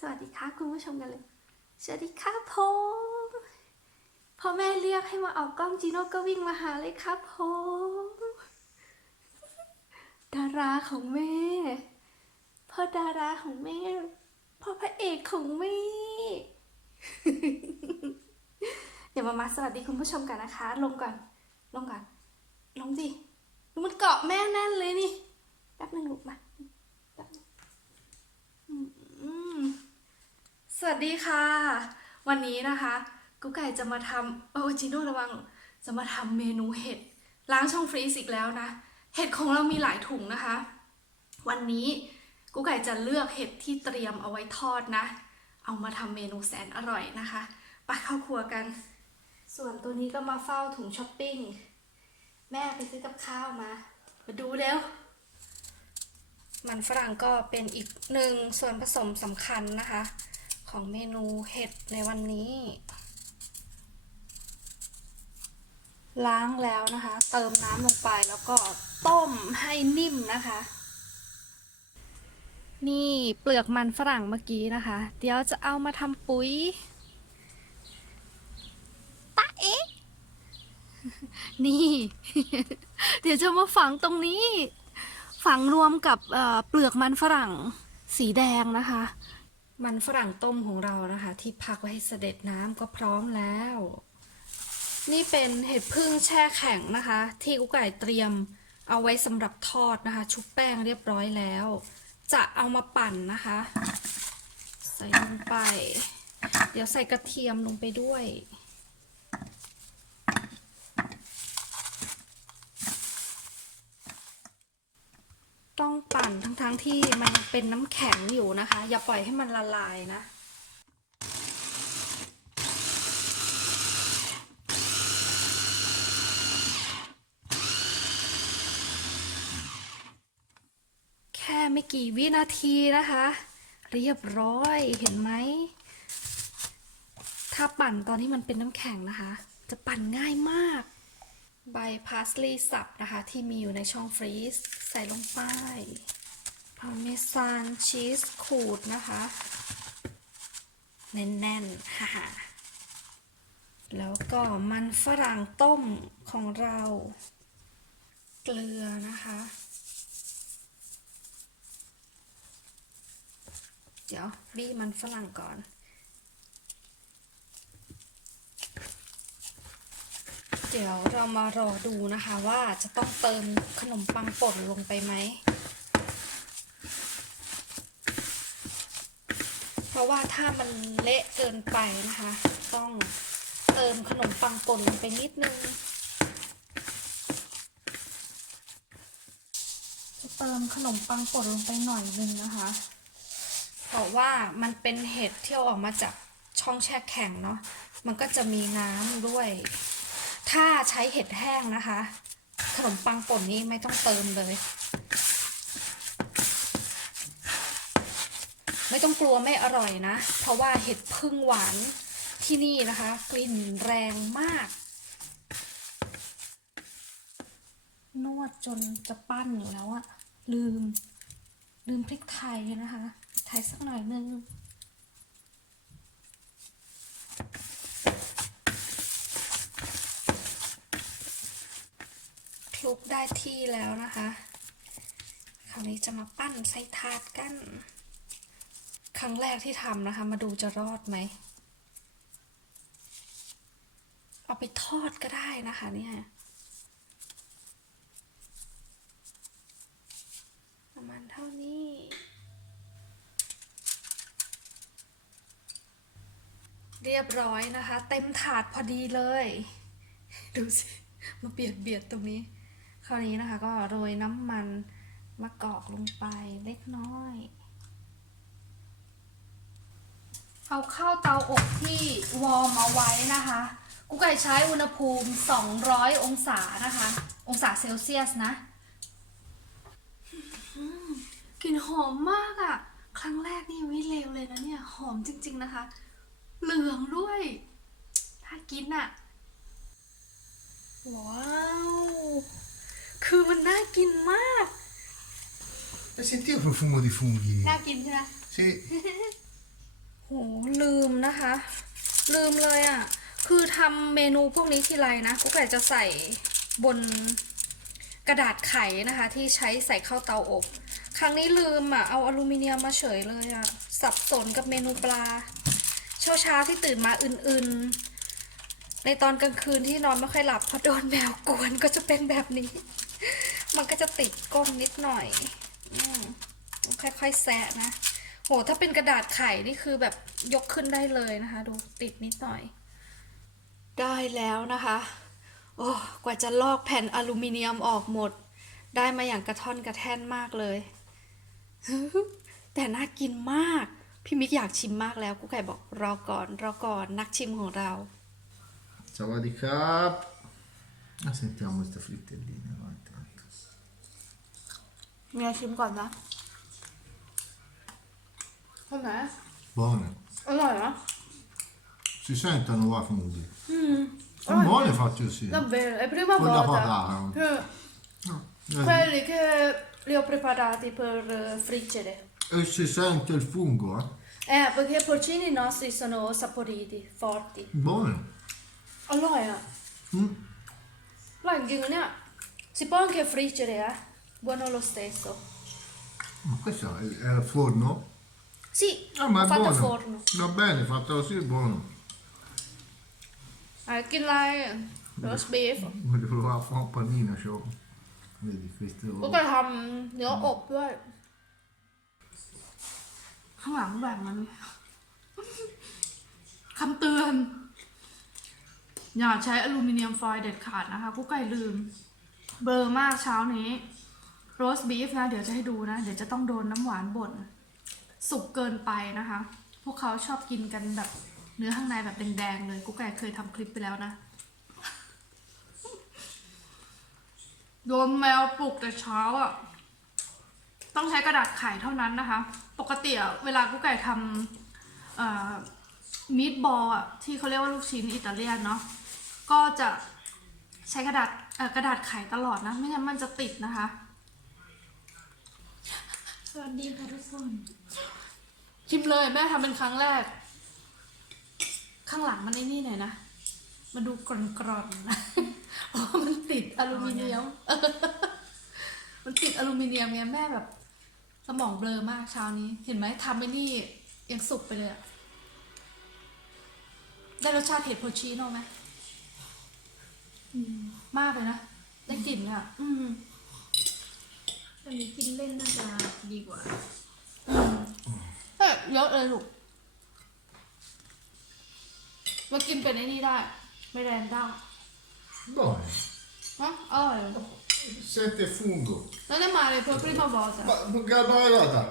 สวัสดีค่ะคุณผู้ชมกันเลย สวัสดีค่ะผมพ่อแม่เรียกให้มาออกกล้องจีโน่ก็วิ่งมาหาเลยครับผมดาราของแม่ พ่อดาราของแม่ พ่อพระเอกของแม่ เดี๋ยวมามาสวัสดีคุณผู้ชมกันนะคะ ลงก่อน ลงก่อน ลงดิมันเกาะแม่แน่นเลยนี่ แป๊บนึงลูกมาแป๊บนึงอืมส วัสดีค่ะ วันนี้นะคะกุ๊กไก่จะมาทำโอจิโน่ระวังจะมาทำเมนูเห็ดล้างช่องฟรีซอีกแล้วนะ เห็ดของเรามีหลายถุงนะคะ วันนี้กุ๊กไก่จะเลือกเห็ดที่เตรียมเอาไว้ทอดนะ เอามาทำเมนูแสนอร่อยนะคะไปเข้าครัวกัน ส่วนตัวนี้ก็มาเฝ้าถุงช้อปปิ้งแม่ไปซื้อกับข้าวมา มาดูแล้วมันฝรั่งก็เป็นอีกหนึ่งส่วนผสมสำคัญนะคะ ของเมนูเห็ดในวันนี้ ล้างแล้วนะคะ เติมน้ำลงไปแล้วก็ต้มให้นิ่มนะคะ นี่เปลือกมันฝรั่งเมื่อกี้นะคะ เดี๋ยวจะเอามาทำปุ๋ยตาเอ๊ะนี่ เดี๋ยวจะมาฝังตรงนี้ ฝังรวมกับเเปลือกมันฝรั่งสีแดงนะคะ มันฝรั่งต้มของเรานะคะ ที่พักไว้ให้เสด็จน้ำก็พร้อมแล้ว นี่เป็นเห็ดพึ่งแช่แข็งนะคะ ที่กุ๊กไก่เตรียมเอาไว้สำหรับทอดนะคะ ชุบแป้งเรียบร้อยแล้ว จะเอามาปั่นนะคะ ใส่ลงไป เดี๋ยวใส่กระเทียมลงไปด้วย ต้องปั่น ทั้งทที่มันเป็นน้ำแข็งอยู่นะคะ อย่าปล่อยให้มันละลายนะแค่ไม่กี่วินาทีนะคะ เรียบร้อยเห็นไหม ถ้าปั่นตอนที่มันเป็นน้ำแข็งนะคะ จะปั่นง่ายมาก ใบพาสลีย์สับนะคะ ที่มีอยู่ในช่องฟรีซใส่ลงไป พาเมซานชีสขูดนะคะ แน่นๆฮ่าๆแล้วก็มันฝรั่งต้มของเรา เกลือนะคะ เดี๋ยวบี้มันฝรั่งก่อน เดี๋ยวเรามารอดูนะคะว่าจะต้องเติมขนมปังป่นลงไปไหม เพ ราะว่าถ้ามันเละเกินไปนะคะ ต้องเติมขนมปังป่นลงไปนิดนึง จะเติมขนมปังป่นลงไปหน่อยนึงนะคะเพราะว่ามันเป็นเห็ดที่เอาออกมาจากช่องแช่แข็งเนาะ มันก็จะมีน้ำด้วย ถ้าใช้เห็ดแห้งนะคะ ขนมปังป่นนี้ไม่ต้องเติมเลย ไม่ต้องกลัวไม่อร่อยนะ เพราะว่าเห็ดพึ่งหวานที่นี่นะคะ กลิ่นแรงมาก นวดจนจะปั้นอยู่แล้วอะลืม ลืมพริกไทยนะคะพริกไทยสักหน่อยนึงคลุกได้ที่แล้วนะคะ คราวนี้จะมาปั้นใส่ถาดกัน ครั้งแรกที่ทำนะคะ มาดูจะรอดไหม เอาไปทอดก็ได้นะคะเนี่ยประมาณเท่านี้เรียบร้อยนะคะ เต็มถาดพอดีเลย ดูสิ มาเบียดเบียดตรงนี้ คราวนี้นะคะ ก็โรยน้ำมันมะกอกลงไปเล็กน้อย เอาเข้าเตาอบที่วอร์มเอาไว้นะคะกุ๊กไก่ใช้อุณหภูมิ 200 องศานะคะ องศาเซลเซียสนะกลิ่นหอมมากอะ่ะ ครั้งแรกนี่ไม่เลวเลยนะเนี่ย หอมจริง ๆนะคะ เหลืองด้วยน่ากินอะ่ะ ว้าว คือมันน่ากินมาก E senti il profumo di funghi? น่ากินใช่ไหม Sì, โหลืมนะคะ ลืมเลยอะ่ะ คือทำเมนูพวกนี้ทีไรนะกุ๊กไก่จะใส่บนกระดาษไขนะคะ ที่ใช้ใส่เข้าเตาอบ ครั้งนี้ลืมอะ่ะ เอาอลูมิเนียมมาเฉยเลยอะ่ะ สับสนกับเมนูปลา เช้าเช้าที่ตื่นมาอื่นๆ ในตอนกลางคืนที่นอนไม่ค่อยหลับเพราะโดนแมวกวนก็จะเป็นแบบนี้ มันก็จะติดก้นนิดหน่อย อืมต้องค่อยๆแซะนะ โห ถ้าเป็นกระดาษไข่นี่คือแบบยกขึ้นได้เลยนะคะ ดูติดนิดหน่อย ได้แล้วนะคะ โอ้กว่าจะลอกแผ่นอลูมิเนียมออกหมด ได้มาอย่างกระท่อนกระแท่นมากเลย แต่น่ากินมาก พี่มิกอยากชิมมากแล้วกุ๊กไก่บอกรอก่อนรอก่อนนักชิมของเรา Savadi cap. Ah, sentiamo queste frittelline. Avanti. เมียชิมก่อน Com'è? Buone. Allora? Si sentono waffle noodle. Mm. Sono buone fatte così. Davvero, è prima Con la patata. che Eh, quelli che li ho preparati per eh, friggere. E si sente il fungo, eh. Eh, perché i porcini nostri sono saporiti, forti. Buone. Allora, Mm. vai Gina, si può anche friggere, eh? Buono lo stesso. Ma questo è, il forno? Sì, Ah, ma ho è fatto buono. a forno. Va bene, fatto così è buono. อะกินอะไรโรสบีฟ Voglio provare a fare un panino, c'ho. Vedi, questo. ก็จะทำเนื้ออบด้วยข้างหลังแบบนั้นคำเตือน อย่าใช้อลูมิเนียมฟอยล์เด็ดขาดนะคะกุ๊กไก่ลืม เบลอร์มากเช้านี้ โรสบีฟนะ เดี๋ยวจะให้ดูนะ เดี๋ยวจะต้องโดนน้ำหวานบ่น สุกเกินไปนะคะ พวกเขาชอบกินกันแบบเนื้อข้างในแบบแดงๆเลยกุ๊กไก่เคยทำคลิปไปแล้วนะโดนแมวปลุกแต่เช้าอะ ต้องใช้กระดาษไข่เท่านั้นนะคะ ปกติอะเวลากุ๊กไก่ทำมีดบอลอะที่เขาเรียกว่าลูกชิ้นอิตาเลียนเนาะก็จะใช้กระดาษกระดาษไข่ตลอดนะ ไม่งั้นมันจะติดนะคะ สวัสดีค่ะทุกคน ชิมเลยแม่ทำเป็นครั้งแรก ข้างหลังมันไอ้นี่หน่อยนะ มันดูกรอนๆนะเพราะว่ามันติดอลูมิเนียม มันติดอลูมิเนียมไงแม่แบบ สมองเบลอมากเช้านี้ เห็นไหมทำไอ้นี่ยังสุกไปเลยอะได้รสชาติเห็ดโพชิโน่ไหมอืมมากเลยนะ ได้กลิ่นเลยอะอืมอันนี้กินเล่นน่าจะดีกว่าเอ้ย เยอะเลยลูกมากินเป็นไอ้นี่ได้ ไม่แรงได้ Buone. ฮะอร่อย Sente il fungo. non è male per la prima volta Ma che barata!